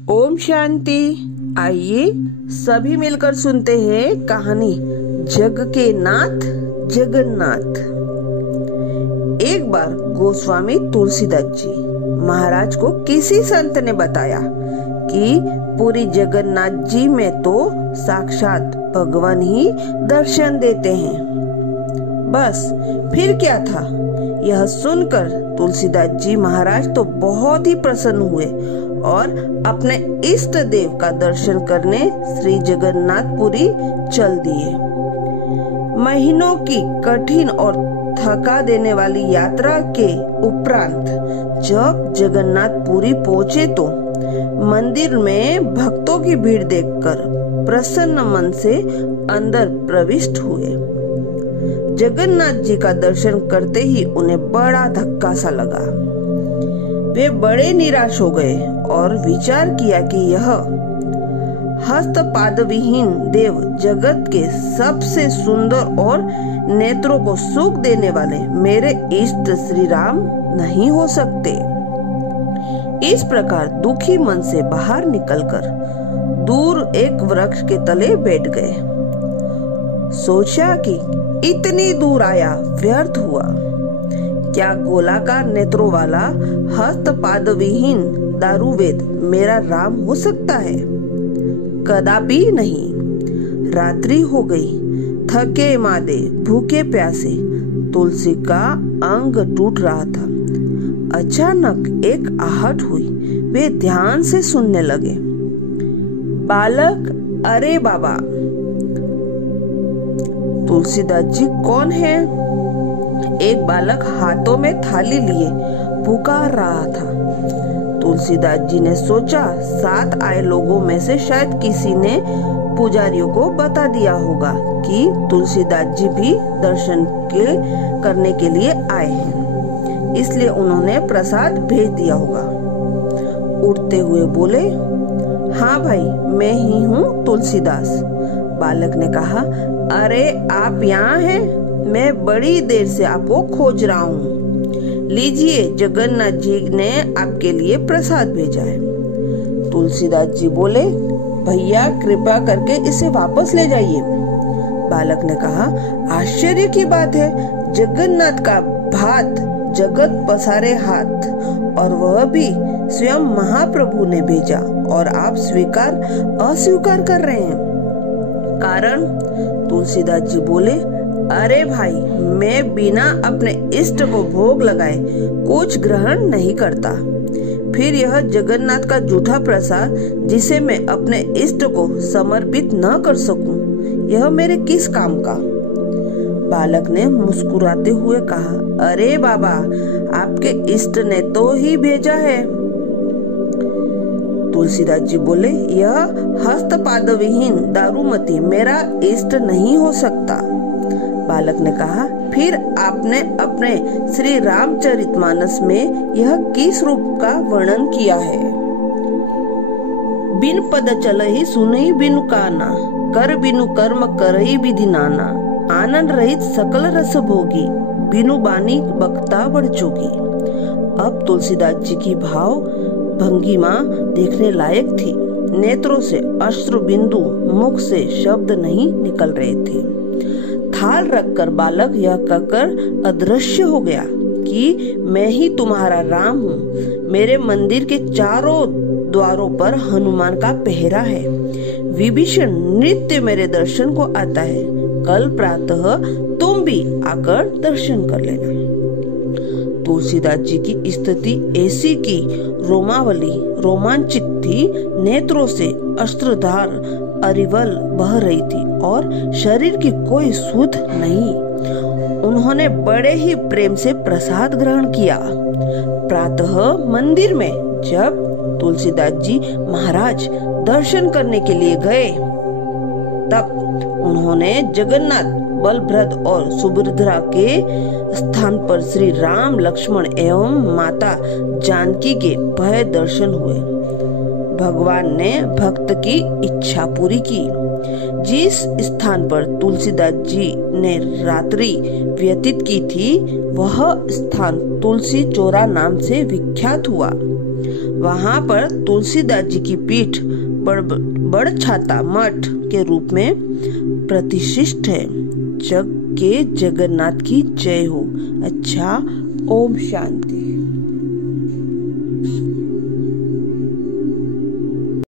ओम शांति। आइए सभी मिलकर सुनते हैं कहानी जग के नाथ जगन्नाथ। एक बार गोस्वामी तुलसीदास जी महाराज को किसी संत ने बताया कि पूरी जगन्नाथ जी में तो साक्षात भगवान ही दर्शन देते हैं। बस फिर क्या था, यह सुनकर तुलसीदास जी महाराज तो बहुत ही प्रसन्न हुए और अपने इष्ट देव का दर्शन करने श्री जगन्नाथपुरी चल दिए। महीनों की कठिन और थका देने वाली यात्रा के उपरांत जब जगन्नाथपुरी पहुँचे तो मंदिर में भक्तों की भीड़ देखकर प्रसन्न मन से अंदर प्रविष्ट हुए। जगन्नाथ जी का दर्शन करते ही उन्हें बड़ा धक्का सा लगा। वे बड़े निराश हो गए और विचार किया कि यह हस्त विहीन देव जगत के सबसे सुंदर और नेत्रों को सुख देने वाले मेरे इष्ट श्री राम नहीं हो सकते। इस प्रकार दुखी मन से बाहर निकलकर दूर एक वृक्ष के तले बैठ गए। सोचा कि इतनी दूर आया व्यर्थ हुआ। क्या गोलाकार नेत्रों वाला हस्त विहीन दारुवेद मेरा राम हो सकता है? कदापि नहीं। रात्रि हो गई। थके मादे भूखे प्यासे तुलसी का अंग टूट रहा था। अचानक एक आहट हुई। वे ध्यान से सुनने लगे। बालक, अरे बाबा। तुलसीदास जी कौन है? एक बालक हाथों में थाली लिए पुकार रहा था। तुलसीदास जी ने सोचा साथ आए लोगों में से शायद किसी ने पुजारियों को बता दिया होगा कि तुलसीदास जी भी दर्शन करने के लिए आए हैं, इसलिए उन्होंने प्रसाद भेज दिया होगा। उठते हुए बोले, हाँ भाई, मैं ही हूँ तुलसीदास। बालक ने कहा, अरे आप यहाँ हैं? मैं बड़ी देर से आपको खोज रहा हूँ। लीजिए, जगन्नाथ जी ने आपके लिए प्रसाद भेजा है। तुलसीदास जी बोले, भैया कृपा करके इसे वापस ले जाइए। बालक ने कहा, आश्चर्य की बात है, जगन्नाथ का भात जगत पसारे हाथ, और वह भी स्वयं महाप्रभु ने भेजा, और आप स्वीकार अस्वीकार कर रहे हैं। कारण? तुलसीदास जी बोले, अरे भाई, मैं बिना अपने इष्ट को भोग लगाए कुछ ग्रहण नहीं करता। फिर यह जगन्नाथ का जूठा प्रसाद जिसे मैं अपने इष्ट को समर्पित न कर सकूं, यह मेरे किस काम का? बालक ने मुस्कुराते हुए कहा, अरे बाबा, आपके इष्ट ने तो ही भेजा है। तुलसीदास जी बोले, यह हस्तपादविहीन दारूमती मेरा इष्ट नहीं हो सकता। बालक ने कहा, फिर आपने अपने श्री रामचरितमानस में यह किस रूप का वर्णन किया है? बिन पद चलहि सुनहि बिनु काना, कर बिनु कर्म करहि विधि नाना, आनंद रहित सकल रस भोगी, बिनु बानी बक्ता बढ़ चोगी। अब तुलसीदास जी की भाव भंगिमा देखने लायक थी। नेत्रों से अश्रु बिंदु, मुख से शब्द नहीं निकल रहे थे। थाल रखकर बालक यह कहकर अदृश्य हो गया कि मैं ही तुम्हारा राम हूँ। मेरे मंदिर के चारों द्वारों पर हनुमान का पहरा है। विभीषण नित्य मेरे दर्शन को आता है। कल प्रातः तुम भी आकर दर्शन कर लेना। तुलसीदास जी की स्थिति ऐसी कि रोमावली रोमांचित थी। नेत्रों से अश्रुधार अरिवल बह रही थी और शरीर की कोई सुध नहीं। उन्होंने बड़े ही प्रेम से प्रसाद ग्रहण किया। प्रातः मंदिर में जब तुलसीदास जी महाराज दर्शन करने के लिए गए, तब उन्होंने जगन्नाथ, बलभद्र और सुभद्रा के स्थान पर श्री राम, लक्ष्मण एवं माता जानकी के भव्य दर्शन हुए। भगवान ने भक्त की इच्छा पूरी की। जिस स्थान पर तुलसीदास जी ने रात्रि व्यतीत की थी, वह स्थान तुलसी चौरा नाम से विख्यात हुआ। वहां पर तुलसीदास जी की पीठ बड़छाता मठ के रूप में प्रतिष्ठित है। जग के जगन्नाथ की जय हो। अच्छा, ओम शांति।